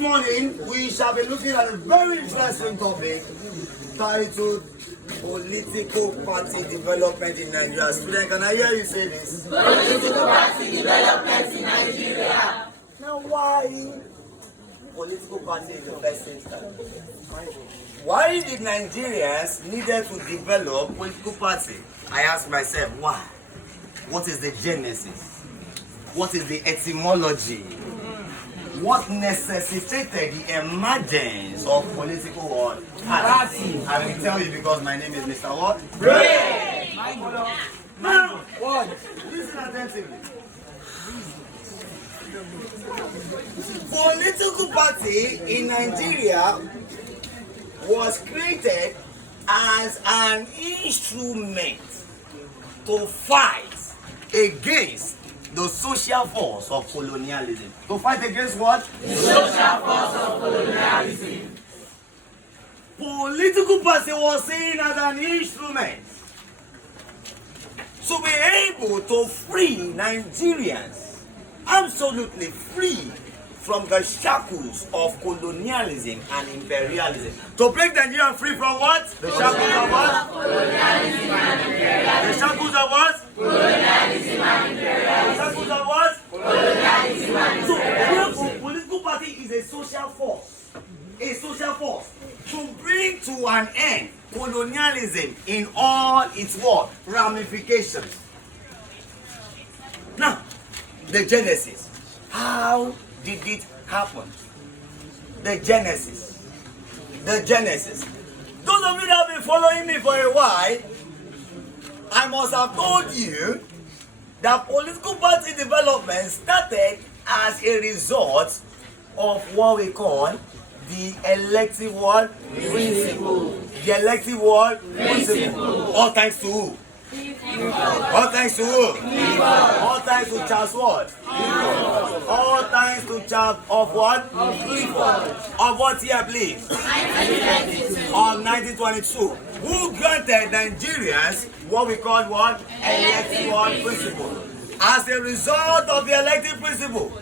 morning, we shall be looking at a very interesting topic titled Political Party Development in Nigeria. Student, can I hear you say this? Political party development in Nigeria. Now, why political party in the first instance? Why did Nigerians needed to develop political party? I ask myself, why? What is the genesis? What is the etymology? What necessitated the emergence of political party? I will tell you because my name is Mr. What? Pray. Now, what? Listen attentively. Political party in Nigeria was created as an instrument to fight against the social force of colonialism. To fight against what? The social force of colonialism. Political party was seen as an instrument to be able to free Nigerians, absolutely free from the shackles of colonialism and imperialism. To break Nigeria free from what? The shackles of what? Colonialism and imperialism. The shackles of what? Colonialism and imperialism. The shackles of what? Colonialism and So, imperialism. therefore, political party is a social force. A social force to bring to an end colonialism in all its what? Ramifications. Now, the genesis. How did it happen? The genesis. The genesis. Those of you that have been following me for a while, I must have told you that political party development started as a result of what we call the elective ward principle. The elective ward principle. All thanks to who? All thanks to who? All thanks to Charles what? All thanks to Charles of what? Of what year, please? Of 1922. Who granted Nigerians what we call what? Elective ward principle. As a result of the elective principle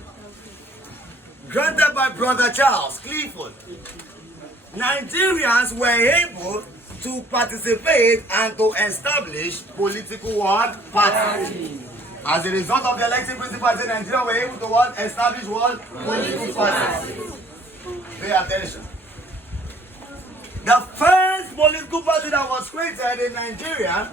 granted by Brother Charles Clifford, Nigerians were able to participate and to establish political what? Parties. As a result of the elective principle, Nigeria were able to what? Establish what? Political parties. Pay attention. The first political party that was created in Nigeria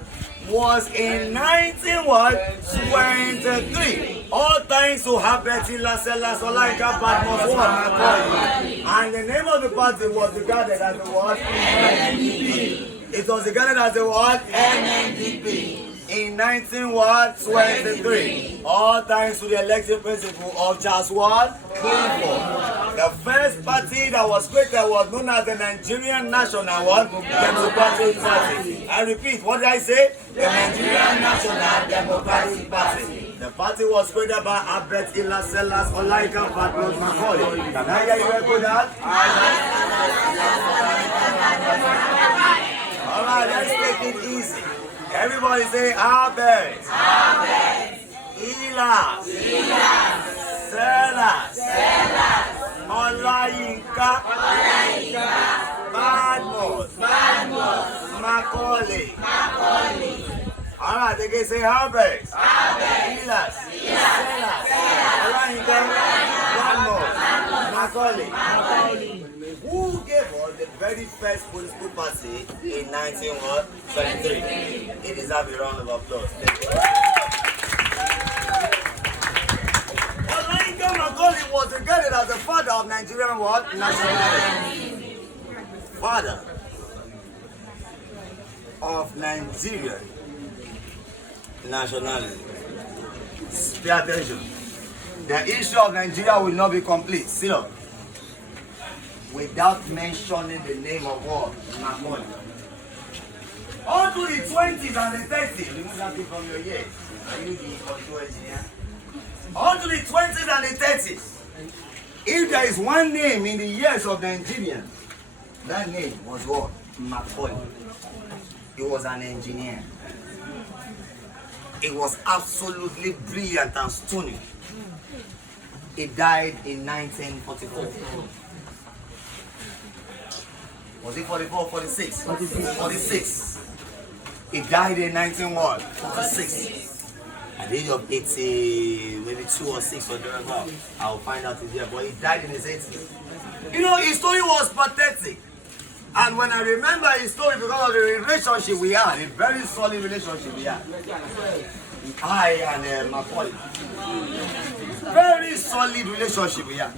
was in 1923. All thanks to Herbert Lasella Solaika Badmus Macaulay. And the name of the party was regarded as the what? NNDP. It was regarded as the what? NNDP. In 1923. All thanks to the elective principle of Charles Clifford. The first party that was created was known as the Nigerian National Democratic Party. I repeat, what did I say? The Nigerian National Democratic Party. The party was created by Albert Lasella Solaika Badmus Macaulay. Can I hear you echo that? Alright, let's take it easy. Everybody say Albert. Ilas. Selas. Olayinka. Badmus. Macaulay. Alright, they can say Albert. Ilas. Selas. Olayinka. Badmus. Macaulay. Who gave us the very first political party in 1923? It deserves a round of applause. Olayinka Macaulay was regarded as the father of Nigerian what? Nationalism. Father of Nigerian nationalism. Pay attention. The issue of Nigeria will not be complete. Sit up. Without mentioning the name of what? Macaulay. All through the 20s and the 30s, remove that thing from your ears. Are you the control engineer? All through the 20s and the 30s, if there is one name in the years of Nigerians, that name was what? Macaulay. He was an engineer. He was absolutely brilliant and stunning. He died in 1944. Was it 44 or 46? 46. He died in 1946. At the age of 80, maybe 2 or 6 or thereabout. I'll find out his year, but he died in his 80s. You know, his story was pathetic. And when I remember his story, because of the relationship we had, a very solid relationship we had, I and Macaulay, very solid relationship we had,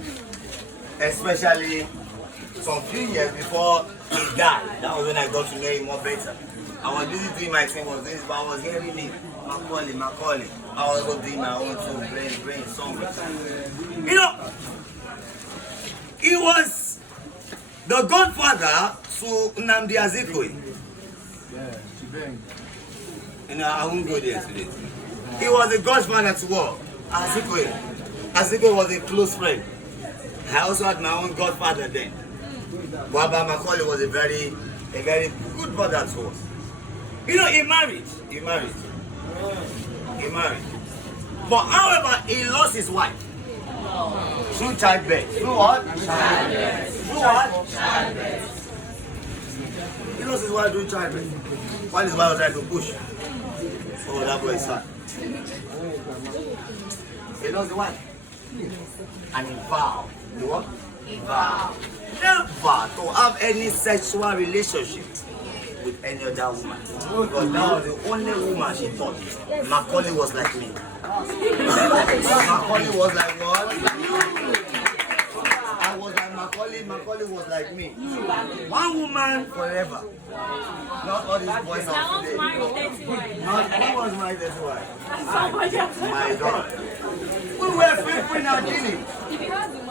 especially some few years before he died. That was when I got to know him more better. I was busy doing my thing, but I was hearing him, Macaulay. I was also doing my own too, brain somewhere. You know, he was the godfather to Nnamdi Azikiwe. You know, I won't go there today. He was the godfather to what? Azikiwe. Azikiwe was a close friend. I also had my own godfather then. Baba Macaulay was a very good brother to us. You know, he married. But however, he lost his wife. Through childbirth. Through what? Through what? He lost his wife through childbirth. While his wife was trying to push. Oh, that boy is sad. He lost the wife. And he vowed. You what? He vowed never to have any sexual relationship with any other woman. Because that was the only woman she thought. Macaulay was like me. Macaulay was like what? I was like Macaulay was like me. One woman forever. Not all these boys of today. Who was my dirty wife? My daughter. We were faithful in our dealing.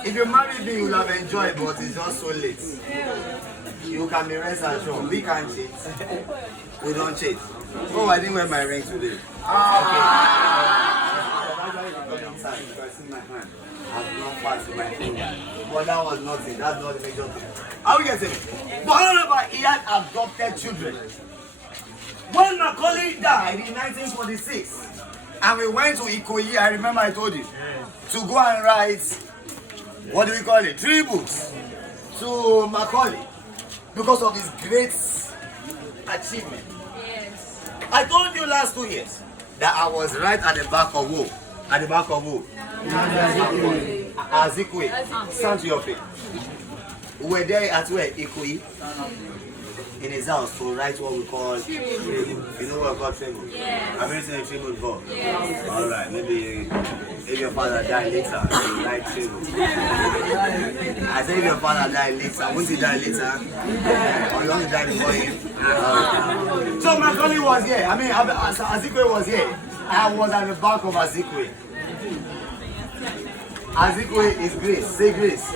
If you married me, you will have enjoyed, but it's just so late. You can be rest assured. We can't cheat. We don't cheat. Oh, I didn't wear my ring today. Okay. My hand. I've not passed my finger. But that was nothing. That's not the major thing. How we get it? But however, he had adopted children. When Macaulay died in 1946, and we went to Ikoyi, I remember I told you, to go and write, what do we call it? Tributes to Macaulay because of his great achievement. Yes. I told you last 2 years that I was right at the back of who? At the back of who? Azikiwe. Stand to your feet. We were there at where? Ikoyi. In his house to write what we call tribute. You know what we call tribute? Yes. I've been saying tribute before? Yes. Alright, maybe if your father died later, you write tribute. I said if your father died later, won't he die later? Or you want to die before him? So Macaulay was here. I mean, Azikiwe was here. I was at the back of Azikiwe. Azikiwe is grace. Say grace.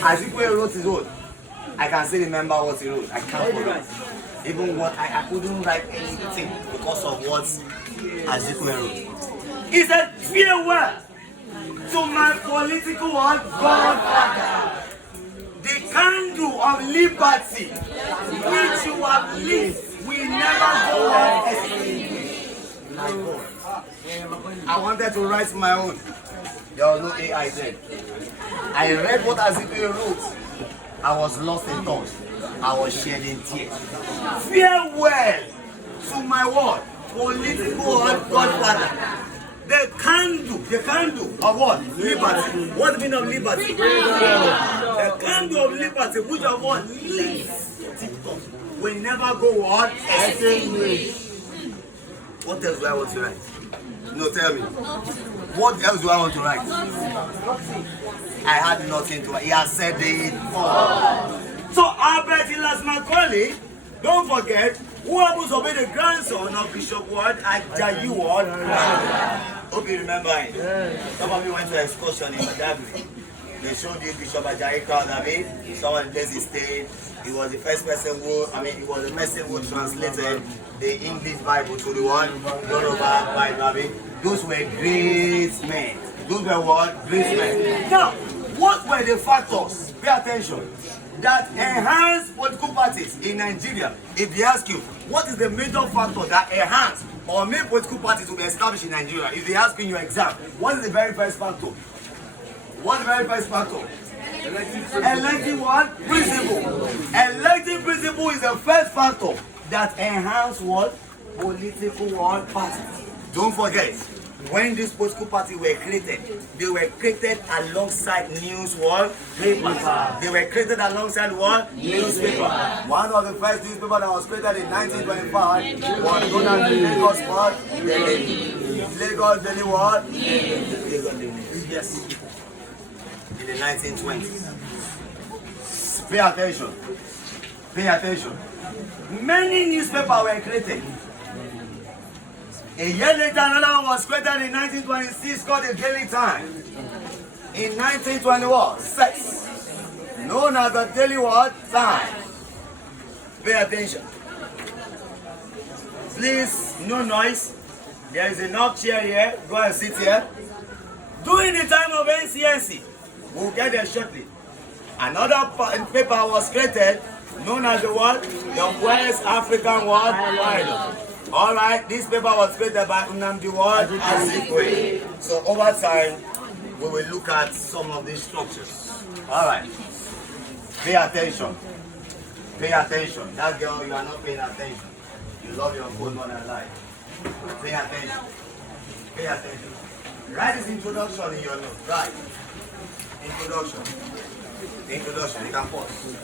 Azikiwe wrote his own. I can still remember what he wrote. I can't forget. Even what I couldn't write anything because of what Azikiwe wrote. He said, farewell to my political godfather. The candle of liberty which you have lit will never go unextinguished. I wanted to write my own. There was no AI then. I read what Azikiwe wrote. I was lost in thought. I was shedding tears. Farewell to my word, political godfather. The candle of what? Liberty. What's the meaning of liberty? The candle of liberty, which of what? Will never go on extinguished. What else do I want to write? No, tell me. What else do I want to write? I had nothing to write. He has said it all. So Albert Elas Macaulay, don't forget, who happens to be the grandson of Bishop Ward Ajayi Ward. Hope you remember him. Some of you went to an excursion in Badagry. They showed you Bishop Ajayi crowd. Someone plays his stage. He was the first person who, he was the person who translated the English Bible to the one, Yoruba Bible. Those were great men. Those were what? Great men. Now, what were the factors? Pay attention. That enhanced political parties in Nigeria. If they ask you, what is the major factor that enhanced or made political parties to be established in Nigeria? If they ask you in your exam, what is the very first factor? What's the very first factor? Elective what? Principle. Elective principle is the first factor that enhance what? Political what? Party. Don't forget, when this political party were created, they were created alongside news what? Papers. They were created alongside what? Newspaper. One of the first newspaper that was created in 1925 was known as the Lagos what? Lagos Daily what? Lagos Daily. Yes. In the 1920s. Pay attention. Pay attention. Many newspapers were created. A year later, another one was created in 1926 called the Daily Times. In 1926, known as the Daily what? Times. Pay attention. Please, no noise. There is enough chair here. Go and sit here. During the time of NCNC, we'll get there shortly. Another paper was created known as the what? The West African what? Pilot. Alright, this paper was created by Nnamdi what? Azikiwe. So over time, we will look at some of these structures. Alright. Pay attention. Pay attention. That girl, you are not paying attention. You love your phone more than life. Pay attention. Pay attention. Write this introduction in your note. Right. Introduction. Introduction. You can pause.